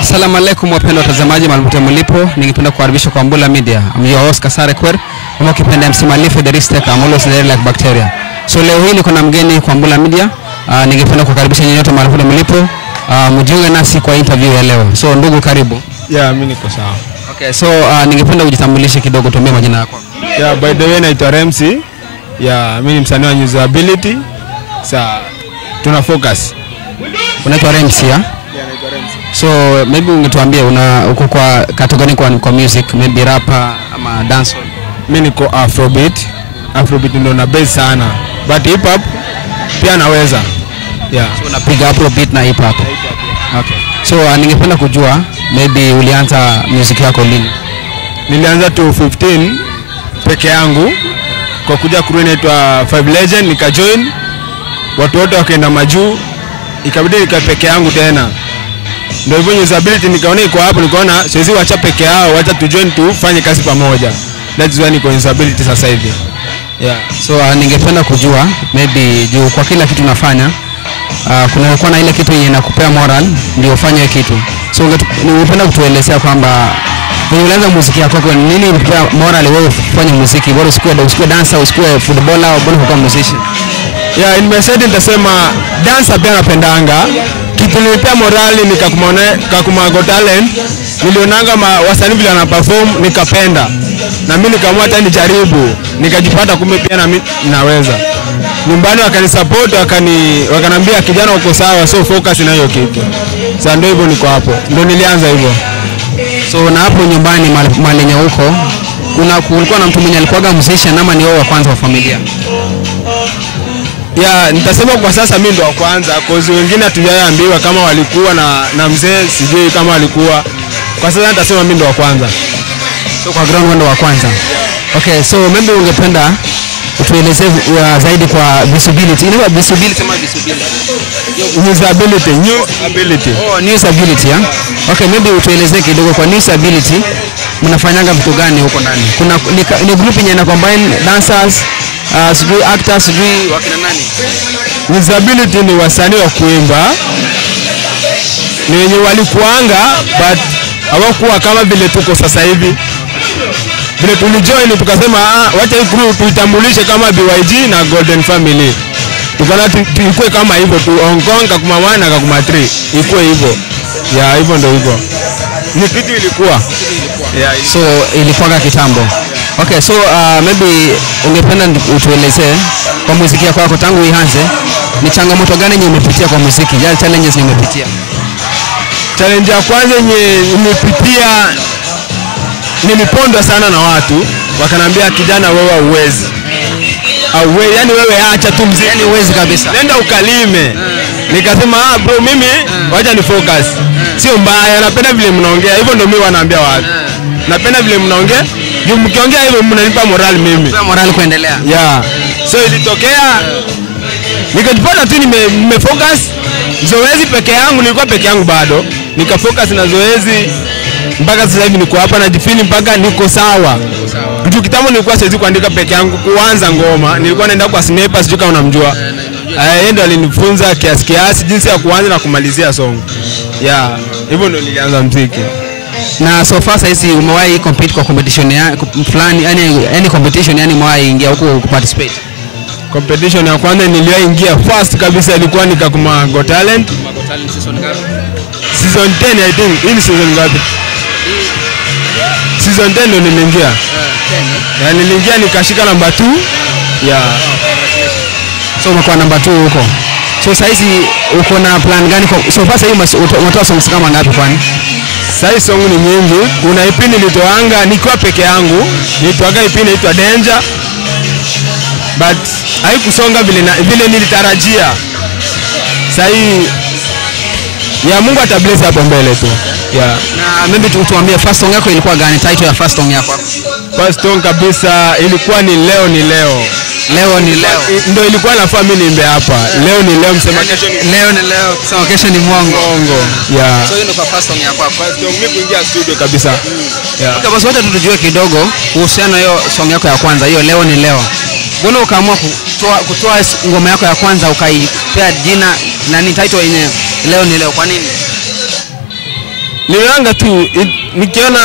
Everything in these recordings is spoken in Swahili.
Assalamu alaikum wapendwa watazamaji mahali mlipo, ningependa kukaribisha kwa Mbula Media. I'm your host Kasare Kwer, kama ukipenda MC Malifu the Ristek, I'm always there like bacteria. So leo hii niko na mgeni kwa Mbula Media, ningependa kukaribisha nyinyi wote mahali mlipo, mjiunge nasi kwa interview ya leo. So ndugu karibu. Yeah, mimi niko sawa. Okay, so ningependa ujitambulishe kidogo, tuambie majina yako. Yeah, by the way naitwa Remsi. Yeah, mimi ni msanii wa usability. Tuna focus. Unaitwa Remsi, Yeah, naitwa Remsi. So maybe ungetuambia uko kwa category kwa music, maybe rapper ama dancehall? Mimi niko Afrobeat. Afrobeat ndio na base sana. But hip hop pia naweza. Yeah. So unapiga Afrobeat na hip hop. Okay. So ningependa kujua maybe ulianza music yako lini? Nilianza 2015 peke yangu kwa kuja crew inaitwa Five Legend, nikajoin. Watu wote wakaenda majuu, ikabidi nika peke yangu tena. Ndio hivyo usability nikaona iko hapo, nikaona siwezi wacha peke yao, wacha tujoin tufanye kazi pamoja. That's why niko usability sasa hivi. Yeah. So ningependa kujua maybe juu kwa kila kitu unafanya kuna ile kitu yenye inakupea moral ndio ufanye kitu. So ningependa kutuelezea kwamba ulianza muziki yako kwa nini ilikupea moral wewe kufanya muziki? Bora usikue dancer, usikue footballer au bora kuwa musician? Yeah, in my side nitasema dancer pia napendanga. Kitu nilipea morali nikakumwa Got Talent. Nilionanga wasanii vile wana perform nikapenda. Na mimi nikaamua hata nijaribu. Nikajipata kumbe pia na mimi naweza. Nyumbani wakanisupport, wakanambia kijana uko sawa, so focus na hiyo kitu. Sasa ndio hivyo niko hapo. Ndio nilianza hivyo. So na hapo nyumbani mali huko kulikuwa na mtu mwenye alikuwa musician ama ni wewe wa kwanza wa familia? Yeah, nitasema kwa sasa mimi ndo wa kwanza, cause wengine hatujaambiwa kama walikuwa na mzee, sijui kama walikuwa. Kwa sasa nitasema mimi ndo wa kwanza. So kwa ground ndo wa kwanza. Okay, so maybe ungependa utueleze zaidi kwa visibility. Inaitwa visibility ama visibility? Usability, new ability. Oh, new ability, yeah? Okay, maybe utueleze kidogo kwa new ability mnafanyanga vitu gani huko ndani? Kuna ni group yenye ina combine dancers, sijui actors, sijui wakina nani? Usability ni wasanii wa kuimba. Ni wenye walikuanga but hawakuwa kama vile tuko sasa hivi. Vile tulijoin tukasema wacha hii crew tuitambulishe kama BYG na Golden Family. Tukana tuikue kama hivyo tu Hong Kong kakuma 1 na kakuma 3. Ikue hivyo. Yeah, hivyo ndio hivyo. Ni kitu ilikuwa. Yeah, so ilikuwa kitambo. Okay, so maybe ungependa utueleze kwa muziki yako tangu ianze ni changamoto gani yenye umepitia kwa muziki? Yale challenges yenye umepitia? Challenge ya kwanza yenye nimepitia, nilipondwa sana na watu, wakanambia kijana wewe uwezi. Yani wewe acha tu muziki, yani uwezi kabisa. Nenda ukalime. Nikasema bro mimi wacha ni focus. Sio mbaya, napenda vile mnaongea. Hivyo ndio mimi wanaambia watu. Napenda vile mnaongea. Juu mkiongea hivyo mnanipa moral mimi. Kwa moral kuendelea. Yeah. So ilitokea nikajipata tu nimefocus zoezi peke yangu, nilikuwa peke yangu bado. Nikafocus na zoezi mpaka sasa hivi niko hapa najifeel mpaka niko sawa. Kitu kitambo nilikuwa siwezi kuandika peke yangu kuanza ngoma. Nilikuwa naenda kwa Sniper, sijui kama unamjua. Yeye ndo alinifunza kiasi jinsi ya kuanza na kumalizia song. Yeah, hivyo ndo nilianza muziki. Na so far sasa umewahi compete kwa competition ya fulani, yani competition yani umewahi ingia huko participate? Competition ya kwanza niliyoingia first kabisa ilikuwa ni kakuma Got Talent. Got Talent season ngapi? Season 10 I think. Hii season ngapi? Season 10 ndo niliingia. 10. Yani niliingia nikashika namba 2. Yeah. So umekuwa namba 2 huko. So sasa hizi uko na plan gani kwa so far sasa unatoa songs kama ngapi kwani? Sasa song ni nyingi. Kuna EP nilitoanga nikiwa peke yangu. Nilitoaga EP inaitwa Danger. But haikusonga vile nilitarajia. Sasa ya Mungu atabless hapo mbele tu. Yeah. Na maybe tuambie first song yako ilikuwa gani? Title ya first song yako? First song kabisa ilikuwa ni Leo ni Leo. Leo ni leo. Ndio ilikuwa nafaa mimi niimbe hapa. Leo ni leo, msema kesho ni leo ni leo. Sema kesho ni mwongo. Yeah. So hiyo ndio first song yako hapa. First song mimi kuingia studio kabisa. Yeah. Okay, basi wote tutujue kidogo kuhusiana hiyo song yako ya kwanza, hiyo Leo ni Leo. Mbona ukaamua kutoa ngoma yako ya kwanza ukaipea jina na ni title yenyewe Leo ni Leo, kwa nini? Nimeanga tu nikiona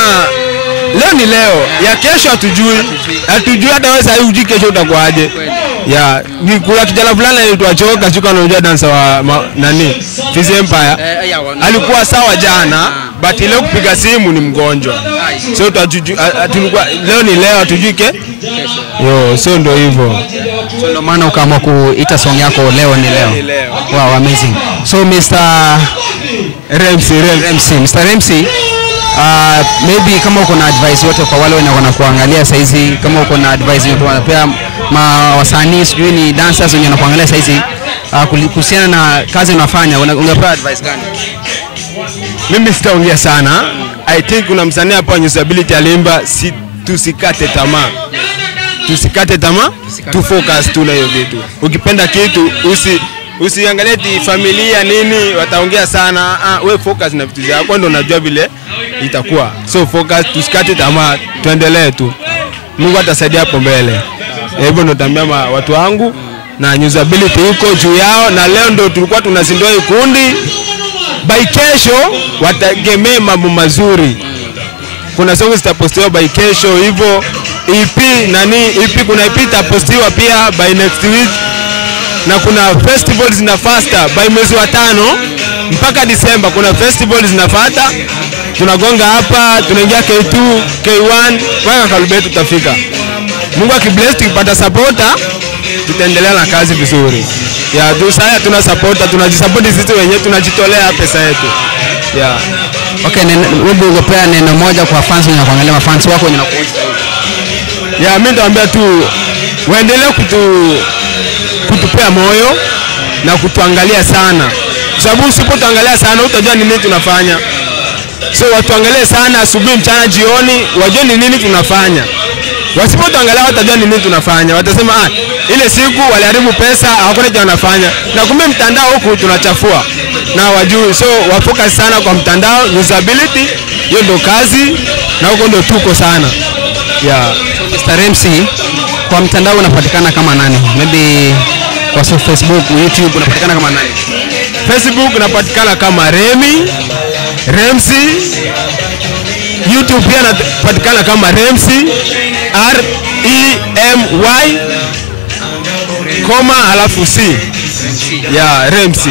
leo ni leo, ya kesho hatujui hata wewe sasa hujui kesho utakuaje. Ya ni kuna kijana fulani anaitwa Choka Chuka, unajua dancer wa nani Fizz Empire, alikuwa sawa jana but leo kupiga simu ni mgonjwa, so tulikuwa leo ni leo hatujui kesho. So ndio hivyo, so ndio maana ukaamua kuita song yako leo ni leo. Wow, amazing. So Mr. Remsi, maybe kama uko na advice yote kwa wale wanakuangalia sasa hizi, kama uko na advice yote wanapea wasanii sijui ni dancers wenye wanakuangalia sasa hizi kuhusiana na kazi unafanya, ungepea advice gani? Mimi sitaongea sana. I think kuna msanii hapa wa Usability alimba, tusikate tamaa, tu focus tu na hiyo vitu. Ukipenda kitu usiangalie familia nini wataongea sana, wewe focus na vitu zako, ndio unajua vile itakuwa. So focus, tusikate tamaa, tuendelee tu. Mungu atasaidia hapo mbele. Hivyo ndo tambia watu wangu, na Usability huko juu yao, na leo ndo tulikuwa tunazindua kundi. By kesho watagemea mambo mazuri. Kuna songs zitapostiwa by kesho hivyo. EP kuna EP itapostiwa pia by next week. Na kuna festivals zinafuata by mwezi wa 5 mpaka Disemba. Kuna festivals zinafuata. Tunagonga hapa, tunaingia K2, K1, mpaka Kalubetu tutafika. Mungu akibless tukipata supporter, tutaendelea na kazi vizuri. Ya sasa tuna supporter, tunajisupport sisi wenyewe, tunajitolea pesa yetu. Yeah. Okay, wewe ungepea neno moja kwa fans wenye kuangalia, mafans wako wenye nakuona. Yeah, mimi nitaambia tu waendelee kutupea moyo na kutuangalia sana. Sababu usipotuangalia sana utajua ni nini tunafanya. So watuangalie sana asubuhi, mchana, jioni, wajue ni nini tunafanya. Wasipotuangalia watajua ni nini tunafanya. Watasema ile siku waliharibu pesa, hakuna kitu wanafanya. Na kumbe mtandao huku tunachafua. Na wajui, so wafocus sana kwa mtandao, Usability, hiyo ndio kazi na huko ndio tuko sana. Yeah. So Mr. Remsi, kwa mtandao unapatikana kama nani? Maybe kwa Facebook, YouTube unapatikana kama nani? Facebook unapatikana kama Remsi. YouTube pia unapatikana kama Remsi, REMY alafu C. Yeah, Remsi.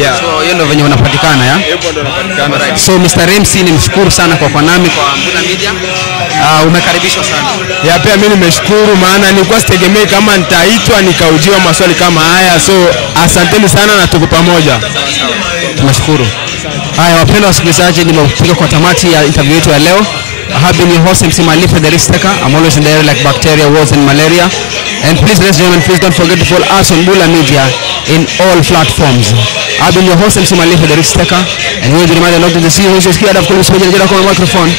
Yeah. So hiyo ndio venye unapatikana ya? Hapo ndio unapatikana. Right. So Mr. Remsi, nimshukuru sana kwa nami kwa Mbuna Media. Umekaribishwa sana. Ya pia mimi nimeshukuru, maana nilikuwa sitegemei kama nitaitwa nikaujiwa maswali kama haya. So asanteni sana na tuko pamoja. Tunashukuru. Haya wapendwa wasikilizaji, nimefika kwa tamati ya interview yetu ya leo. I have been your host MC Malifa the Risteka. I'm always in the area like bacteria, worms and malaria. And please, ladies and gentlemen, please don't forget to follow us on Mbula Media in all platforms. I've been your host MC Malifa the Risteka, and we'll be reminded not to see who's here. I've called you on the microphone.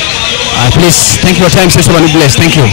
Please, thank you for your time. Stay safe and blessed. Thank you.